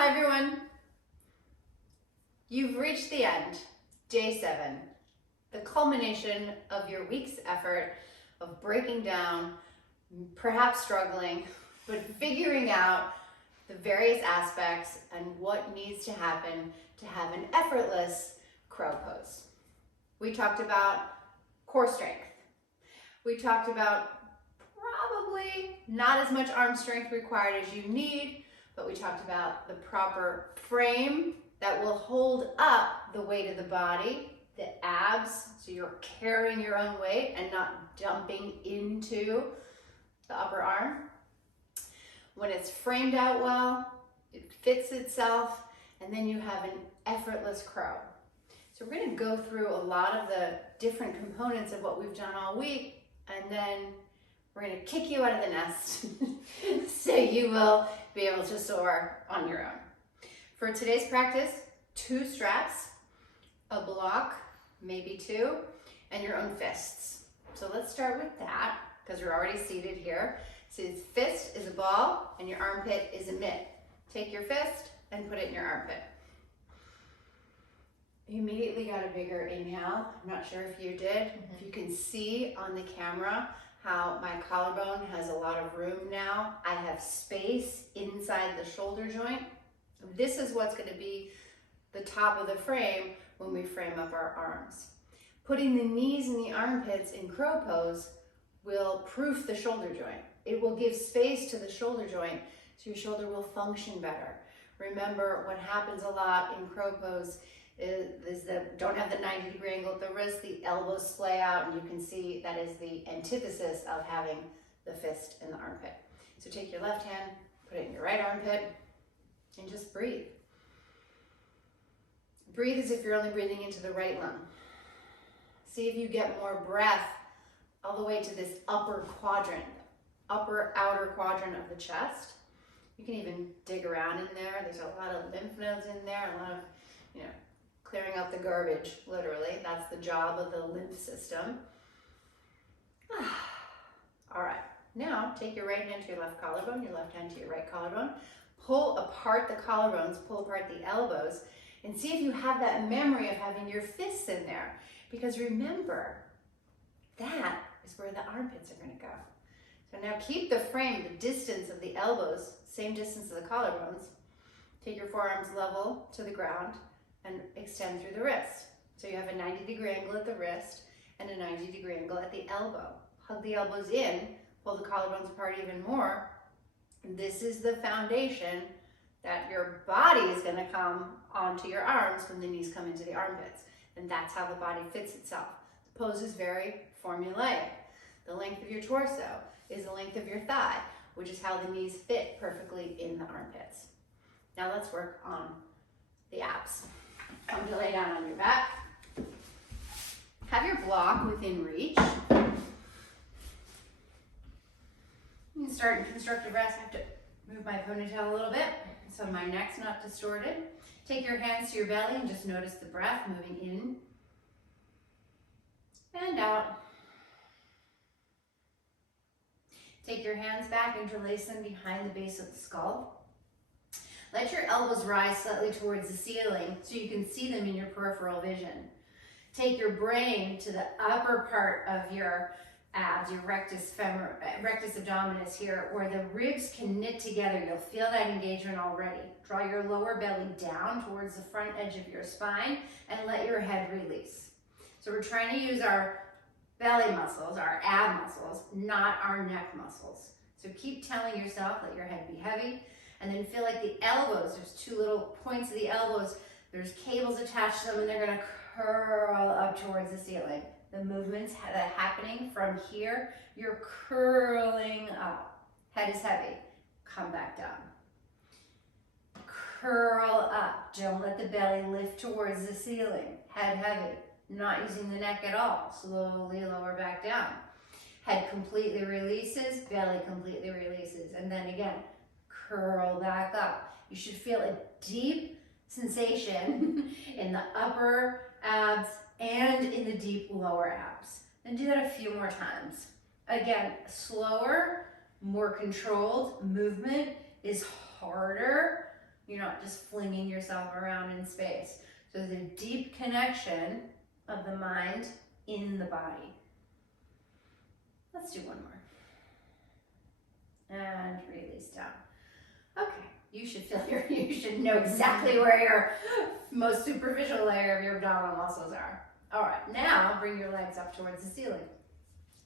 Hi everyone. You've reached the end, day 7, the culmination of your week's effort of breaking down, perhaps struggling, but figuring out the various aspects and what needs to happen to have an effortless crow pose. We talked about core strength. We talked about probably not as much arm strength required as you need, but we talked about the proper frame that will hold up the weight of the body, the abs, so you're carrying your own weight and not dumping into the upper arm. When it's framed out well, it fits itself, and then you have an effortless crow. So we're going to go through a lot of the different components of what we've done all week, and then we're going to kick you out of the nest so you will be able to soar on your own. For today's practice, 2 straps, a block, maybe 2, and your own fists. So let's start with that because you're already seated here. So his fist is a ball and your armpit is a mitt. Take your fist and put it in your armpit. You immediately got a bigger inhale. I'm not sure if you did. If you can see on the camera how my collarbone has a lot of room now. I have space inside the shoulder joint. This is what's going to be the top of the frame when we frame up our arms. Putting the knees and the armpits in crow pose will proof the shoulder joint. It will give space to the shoulder joint so your shoulder will function better. Remember, what happens a lot in crow pose is that don't have the 90-degree angle at the wrist, the elbows splay out, and you can see that is the antithesis of having the fist in the armpit. So take your left hand, put it in your right armpit, and just breathe. Breathe as if you're only breathing into the right lung. See if you get more breath all the way to this upper quadrant, upper outer quadrant of the chest. You can even dig around in there. There's a lot of lymph nodes in there, a lot of, clearing out the garbage, literally. That's the job of the lymph system. All right, now take your right hand to your left collarbone, your left hand to your right collarbone. Pull apart the collarbones, pull apart the elbows, and see if you have that memory of having your fists in there. Because remember, that is where the armpits are going to go. So now keep the frame, the distance of the elbows, same distance as the collarbones. Take your forearms level to the ground and extend through the wrist. So you have a 90-degree angle at the wrist and a 90-degree angle at the elbow. Hug the elbows in, pull the collarbones apart even more. This is the foundation that your body is going to come onto your arms when the knees come into the armpits. And that's how the body fits itself. The pose is very formulaic. The length of your torso is the length of your thigh, which is how the knees fit perfectly in the armpits. Now let's work on the abs. Come to lay down on your back. Have your block within reach. You can start in constructive rest. I have to move my ponytail a little bit so my neck's not distorted. Take your hands to your belly and just notice the breath moving in and out. Take your hands back, interlace them behind the base of the skull. Let your elbows rise slightly towards the ceiling so you can see them in your peripheral vision. Take your brain to the upper part of your abs, your rectus abdominis here, where the ribs can knit together. You'll feel that engagement already. Draw your lower belly down towards the front edge of your spine and let your head release. So we're trying to use our belly muscles, our ab muscles, not our neck muscles. So keep telling yourself, let your head be heavy. And then feel like the elbows, there's 2 little points of the elbows, there's cables attached to them and they're gonna curl up towards the ceiling. The movement's happening from here, you're curling up. Head is heavy, come back down. Curl up, don't let the belly lift towards the ceiling. Head heavy, not using the neck at all. Slowly lower back down. Head completely releases, belly completely releases. And then again, curl back up. You should feel a deep sensation in the upper abs and in the deep lower abs. And do that a few more times. Again, slower, more controlled movement is harder, You're not just flinging yourself around in space. So there's a deep connection of the mind in the body. Let's do one more. And release down. Okay, you should know exactly where your most superficial layer of your abdominal muscles are. All right, now bring your legs up towards the ceiling.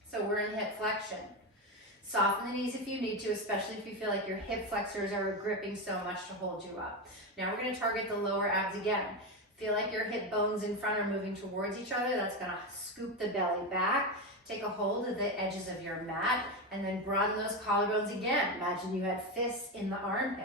So we're in hip flexion. Soften the knees if you need to, especially if you feel like your hip flexors are gripping so much to hold you up. Now we're going to target the lower abs again. Feel like your hip bones in front are moving towards each other. That's going to scoop the belly back. Take a hold of the edges of your mat and then broaden those collarbones again. Imagine you had fists in the armpit.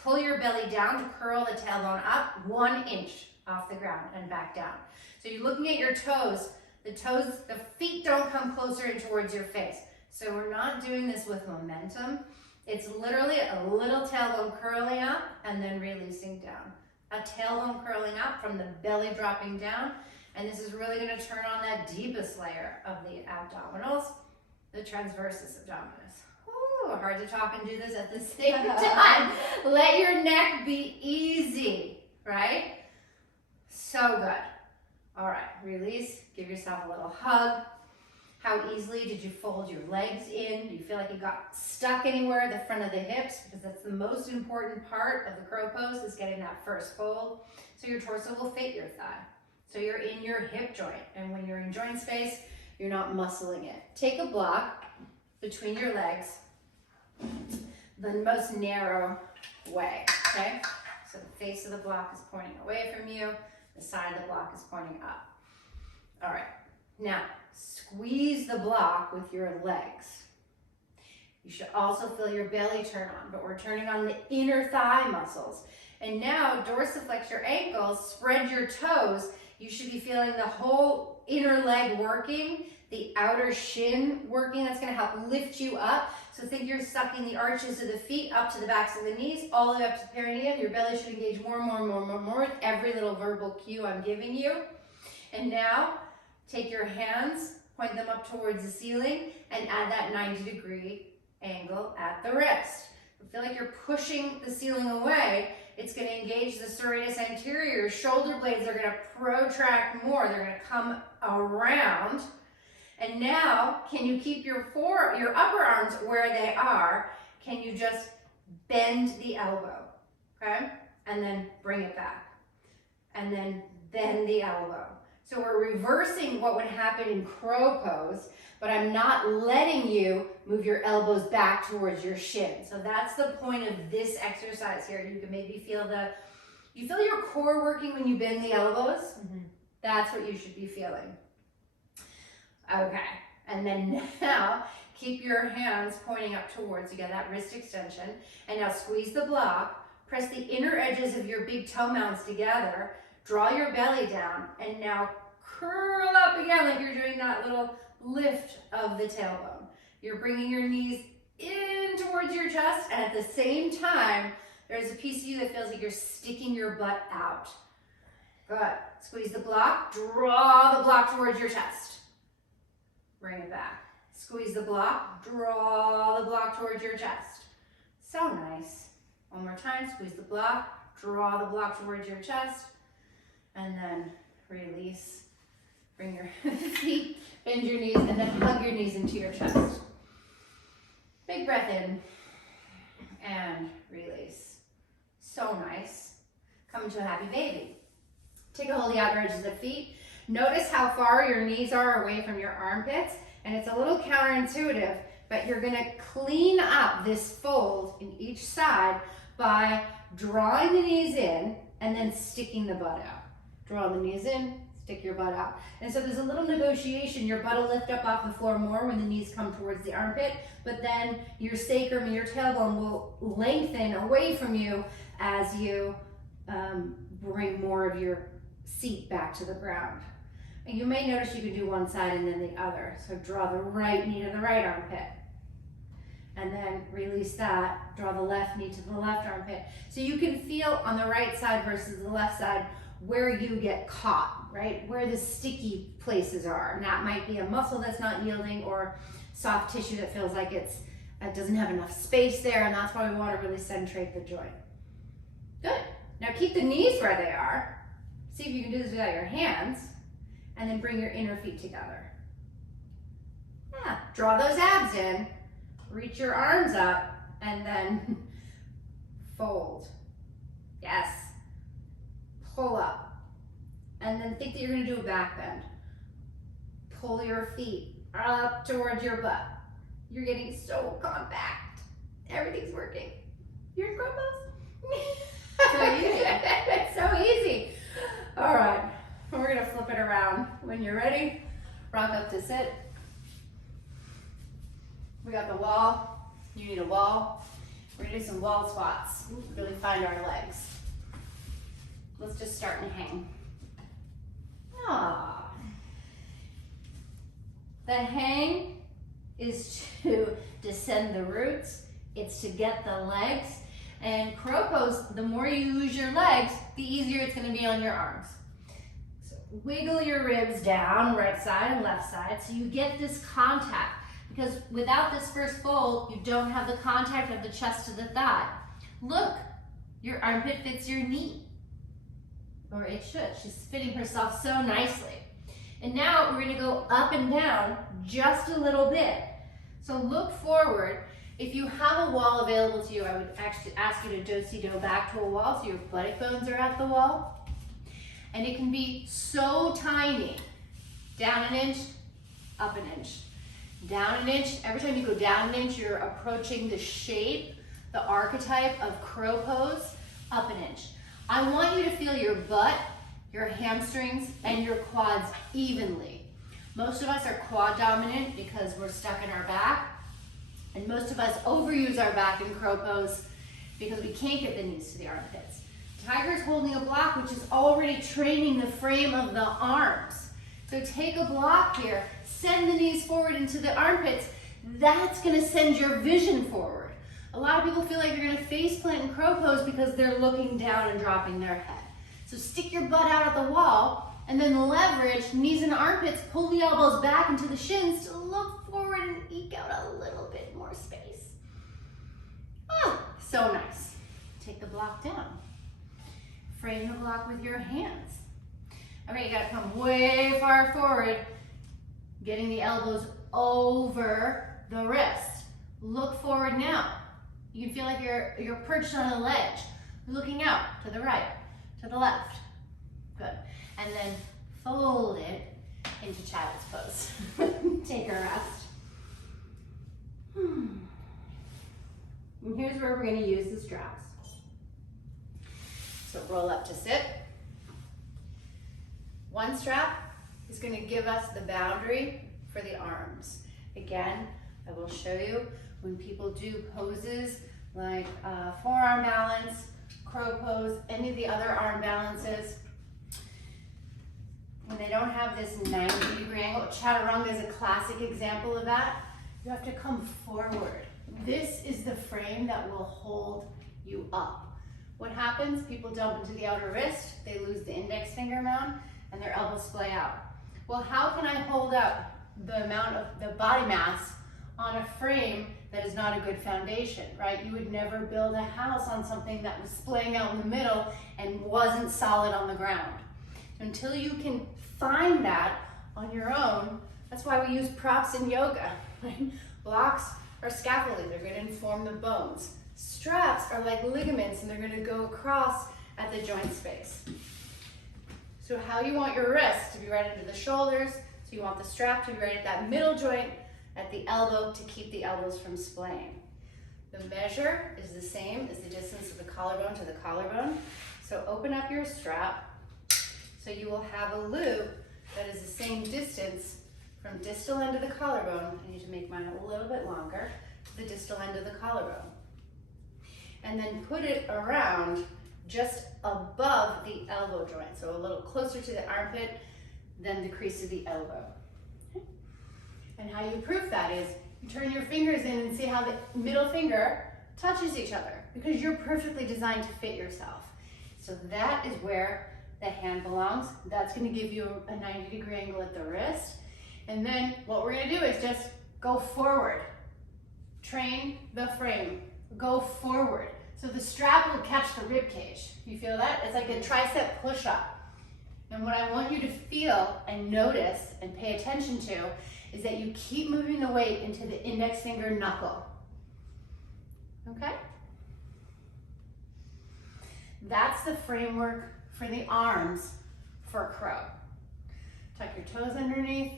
Pull your belly down to curl the tailbone up 1 inch off the ground and back down. So you're looking at your toes. The feet don't come closer in towards your face. So we're not doing this with momentum. It's literally a little tailbone curling up and then releasing down. A tailbone curling up from the belly dropping down. And this is really going to turn on that deepest layer of the abdominals, the transversus abdominis. Ooh, hard to talk and do this at the same time. Let your neck be easy, right? So good. All right, release. Give yourself a little hug. How easily did you fold your legs in? Do you feel like you got stuck anywhere at the front of the hips? Because that's the most important part of the crow pose, is getting that first fold. So your torso will fit your thigh. So you're in your hip joint. And when you're in joint space, you're not muscling it. Take a block between your legs, the most narrow way, okay? So the face of the block is pointing away from you. The side of the block is pointing up. All right, now squeeze the block with your legs. You should also feel your belly turn on, but we're turning on the inner thigh muscles. And now dorsiflex your ankles, spread your toes. You should be feeling the whole inner leg working, the outer shin working. That's going to help lift you up. So think you're sucking the arches of the feet up to the backs of the knees, all the way up to the perineum. Your belly should engage more and more and more and more and more with every little verbal cue I'm giving you. And now take your hands, point them up towards the ceiling, and add that 90-degree angle at the wrist. Feel like you're pushing the ceiling away. It's going to engage the serratus anterior. Your shoulder blades are going to protract more. They're going to come around. And now, can you keep your upper arms where they are? Can you just bend the elbow, okay? And then bring it back. And then bend the elbow. So we're reversing what would happen in crow pose, but I'm not letting you move your elbows back towards your shin. So that's the point of this exercise here. You can maybe feel your core working when you bend the elbows. Mm-hmm. That's what you should be feeling. Okay, and then now keep your hands pointing up towards, you got that wrist extension, and now squeeze the block, press the inner edges of your big toe mounds together, draw your belly down, and now curl up again like you're doing that little lift of the tailbone. You're bringing your knees in towards your chest, and at the same time, there's a piece of you that feels like you're sticking your butt out. Good. Squeeze the block, draw the block towards your chest. Bring it back. Squeeze the block, draw the block towards your chest. So nice. One more time, squeeze the block, draw the block towards your chest, and then release. Bring your feet, bend your knees, and then hug your knees into your chest. Big breath in, and release. So nice. Come to a happy baby. Take a hold of the outer edges of the feet. Notice how far your knees are away from your armpits, and it's a little counterintuitive, but you're going to clean up this fold in each side by drawing the knees in and then sticking the butt out. Draw the knees in, stick your butt out. And so there's a little negotiation. Your butt will lift up off the floor more when the knees come towards the armpit, but then your sacrum and your tailbone will lengthen away from you as you bring more of your seat back to the ground. And you may notice you can do one side and then the other. So draw the right knee to the right armpit. And then release that. Draw the left knee to the left armpit. So you can feel on the right side versus the left side where you get caught, right? Where the sticky places are. And that might be a muscle that's not yielding or soft tissue that feels like it doesn't have enough space there. And that's why we want to really centrate the joint. Good. Now keep the knees where they are. See if you can do this without your hands. And then bring your inner feet together. Yeah, draw those abs in. Reach your arms up and then fold. Yes. Pull up. And then think that you're gonna do a back bend. Pull your feet up towards your butt. You're getting so compact. Everything's working. You're in crow pose. So easy. It's so easy. All right, we're gonna flip it around. When you're ready, rock up to sit. We got the wall. You need a wall. We're gonna do some wall squats. Really find our legs. Let's just start and hang. Ah. The hang is to descend the roots. It's to get the legs. And crow pose, the more you use your legs, the easier it's gonna be on your arms. So wiggle your ribs down, right side and left side, so you get this contact. Because without this first fold, you don't have the contact of the chest to the thigh. Look, your armpit fits your knee. Or it should. She's fitting herself so nicely. And now we're gonna go up and down just a little bit. So look forward. If you have a wall available to you, I would actually ask you to do-si-do back to a wall so your buttock bones are at the wall. And it can be so tiny. Down an inch, up an inch. Down an inch. Every time you go down an inch, you're approaching the shape, the archetype of crow pose, up an inch. I want you to feel your butt, your hamstrings, and your quads evenly. Most of us are quad dominant because we're stuck in our back. And most of us overuse our back in crow pose because we can't get the knees to the armpits. Tiger's holding a block which is already training the frame of the arms. So take a block here, send the knees forward into the armpits. That's gonna send your vision forward. A lot of people feel like they're gonna face plant in crow pose because they're looking down and dropping their head. So stick your butt out at the wall and then leverage knees and armpits, pull the elbows back into the shins to look forward and eke out a little bit more space. Oh, so nice. Take the block down. Frame the block with your hands. Okay, you gotta come way far forward, getting the elbows over the wrist. Look forward now. You can feel like you're perched on a ledge, looking out to the right, to the left. Good. And then fold it into child's pose. Take a rest. And here's where we're gonna use the straps. So roll up to sit. One strap is gonna give us the boundary for the arms. Again, I will show you when people do poses like forearm balance, crow pose, any of the other arm balances, when they don't have this 90-degree angle, chaturanga is a classic example of that. You have to come forward. This is the frame that will hold you up. What happens? People dump into the outer wrist, they lose the index finger amount, and their elbows splay out. Well, how can I hold up the amount of the body mass on a frame that is not a good foundation, right? You would never build a house on something that was splaying out in the middle and wasn't solid on the ground. Until you can find that on your own, that's why we use props in yoga, right? Blocks are scaffolding, they're gonna inform the bones. Straps are like ligaments and they're gonna go across at the joint space. So how you want your wrist to be right into the shoulders, so you want the strap to be right at that middle joint, at the elbow to keep the elbows from splaying. The measure is the same as the distance of the collarbone to the collarbone. So open up your strap so you will have a loop that is the same distance from distal end of the collarbone. I need to make mine a little bit longer, to the distal end of the collarbone. And then put it around just above the elbow joint, so a little closer to the armpit than the crease of the elbow. And how you proof that is you turn your fingers in and see how the middle finger touches each other because you're perfectly designed to fit yourself. So that is where the hand belongs. That's going to give you a 90-degree angle at the wrist. And then what we're going to do is just go forward. Train the frame. Go forward. So the strap will catch the rib cage. You feel that? It's like a tricep push-up. And what I want you to feel and notice and pay attention to is that you keep moving the weight into the index finger knuckle. Okay? That's the framework for the arms for crow. Tuck your toes underneath,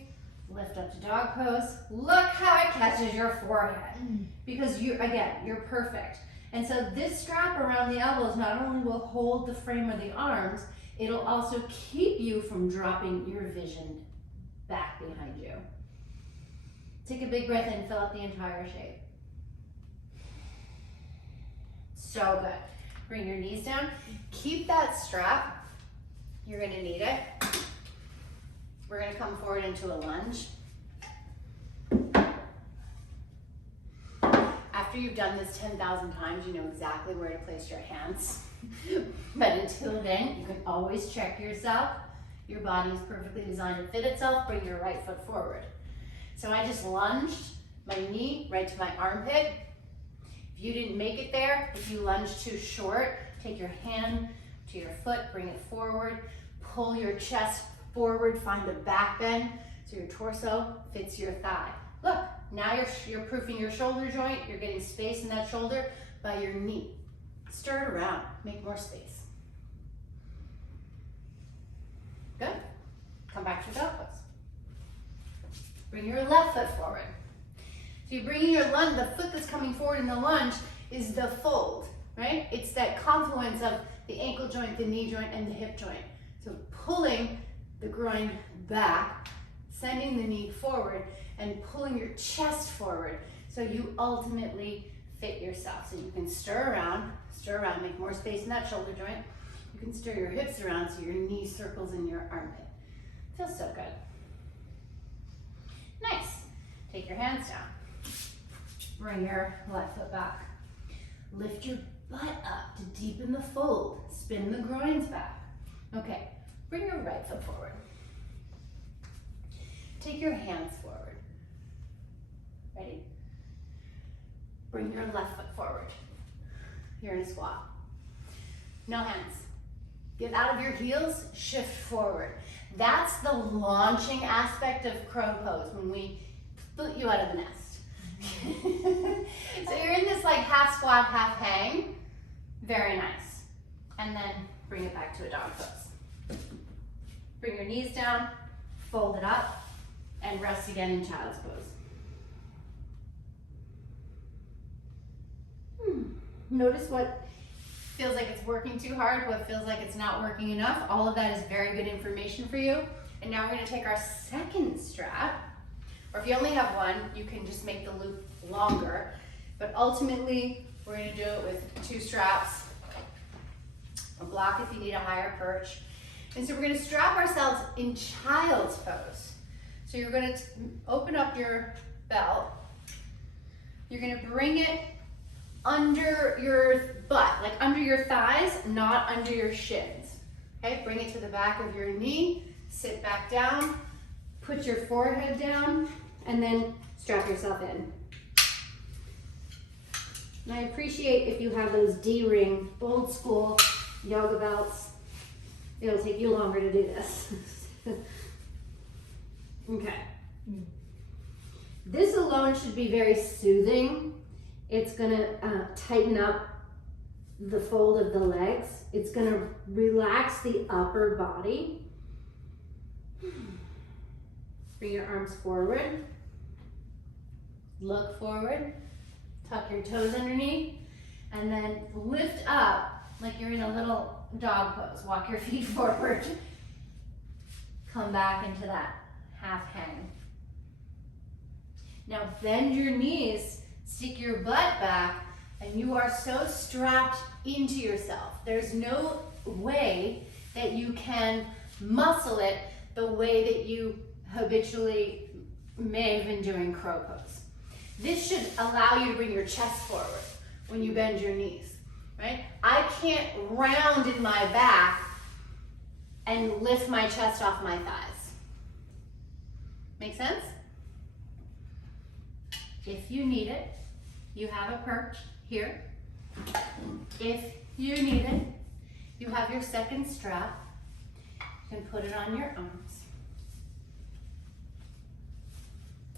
lift up to dog pose. Look how it catches your forehead. Because you're perfect. And so this strap around the elbows not only will hold the frame of the arms, it'll also keep you from dropping your vision back behind you. Take a big breath in, fill out the entire shape. So good. Bring your knees down. Keep that strap. You're gonna need it. We're gonna come forward into a lunge. After you've done this 10,000 times, you know exactly where to place your hands. But until then, you can always check yourself. Your body is perfectly designed to fit itself. Bring your right foot forward. So I just lunged my knee right to my armpit. If you didn't make it there, if you lunged too short, take your hand to your foot, bring it forward, pull your chest forward, find the back bend so your torso fits your thigh. Look, now you're proofing your shoulder joint, you're getting space in that shoulder by your knee. Stir it around, make more space. Good. Come back to dog pose. Bring your left foot forward. So you're bringing your lunge, the foot that's coming forward in the lunge is the fold, right? It's that confluence of the ankle joint, the knee joint, and the hip joint. So pulling the groin back, sending the knee forward, and pulling your chest forward so you ultimately fit yourself. So you can stir around, make more space in that shoulder joint. You can stir your hips around so your knee circles in your armpit. Feels so good. Nice. Take your hands down. Bring your left foot back. Lift your butt up to deepen the fold. Spin the groins back. Okay, bring your right foot forward. Take your hands forward. Ready? Bring your left foot forward. You're in a squat. No hands. Get out of your heels, shift forward. That's the launching aspect of crow pose, when we split you out of the nest. So you're in this like half squat, half hang. Very nice. And then bring it back to a dog pose. Bring your knees down, fold it up, and rest again in child's pose. Notice what feels like it's working too hard, what feels like it's not working enough. All of that is very good information for you. And now we're going to take our second strap, or if you only have one, you can just make the loop longer. But ultimately, we're going to do it with 2 straps, a block if you need a higher perch. And so we're going to strap ourselves in child's pose. So you're going to open up your belt. You're going to bring it under your butt, like under your thighs, not under your shins. Okay, bring it to the back of your knee, sit back down, put your forehead down, and then strap yourself in. And I appreciate if you have those D-ring, old school yoga belts. It'll take you longer to do this. Okay. This alone should be very soothing. It's gonna tighten up the fold of the legs. It's gonna relax the upper body. Bring your arms forward. Look forward. Tuck your toes underneath. And then lift up like you're in a little dog pose. Walk your feet forward. Come back into that half hang. Now bend your knees. Stick your butt back, and you are so strapped into yourself. There's no way that you can muscle it the way that you habitually may have been doing crow pose. This should allow you to bring your chest forward when you bend your knees, right? I can't round in my back and lift my chest off my thighs. Make sense? If you need it, you have a perch here. If you need it, you have your second strap. You can put it on your arms.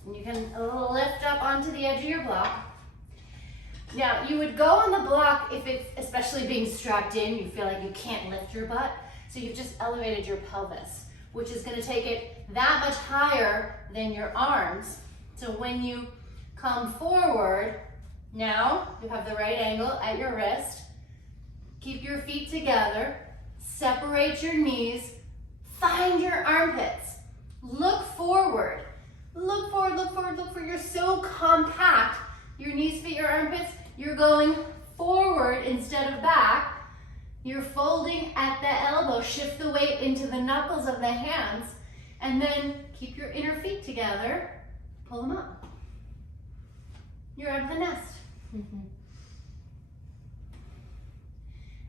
And you can lift up onto the edge of your block. Now, you would go on the block if it's especially being strapped in, you feel like you can't lift your butt, so you've just elevated your pelvis, which is gonna take it that much higher than your arms. So when you come forward, now you have the right angle at your wrist. Keep your feet together, separate your knees, find your armpits, look forward. Look forward, look forward, look forward. You're so compact. Your knees fit your armpits. You're going forward instead of back. You're folding at the elbow. Shift the weight into the knuckles of the hands. And then keep your inner feet together. Pull them up. You're out of the nest.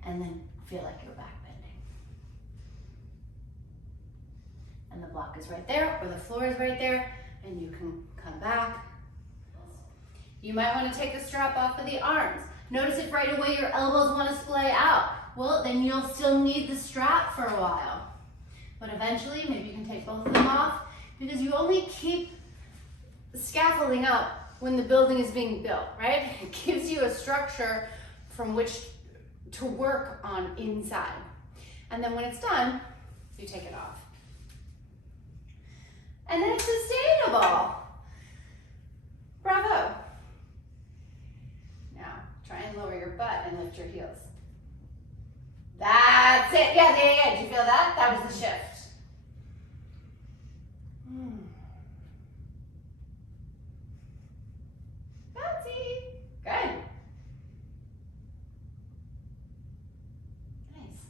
And then feel like you're back bending. And the block is right there, or the floor is right there. And you can come back. You might want to take the strap off of the arms. Notice if right away your elbows want to splay out. Well, then you'll still need the strap for a while. But eventually, maybe you can take both of them off, because you only keep scaffolding up when the building is being built, right? It gives you a structure from which to work on inside. And then when it's done, you take it off. And then it's sustainable. Bravo. Now, try and lower your butt and lift your heels. That's it. Yeah. Did you feel that? That was the shift. Fancy. Good. Nice.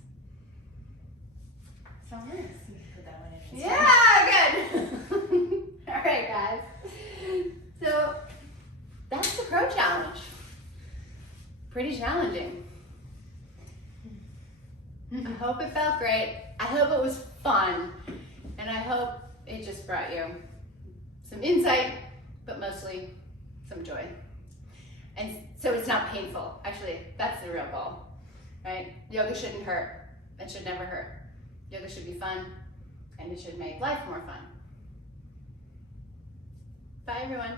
So nice. Put that one in. Yeah, good. All right, guys. So that's the crow challenge. Pretty challenging. I hope it felt great. I hope it was fun. And I hope it just brought you some insight, but mostly some joy. And so it's not painful. Actually, that's the real goal, right? Yoga shouldn't hurt. It should never hurt. Yoga should be fun, and it should make life more fun. Bye, everyone.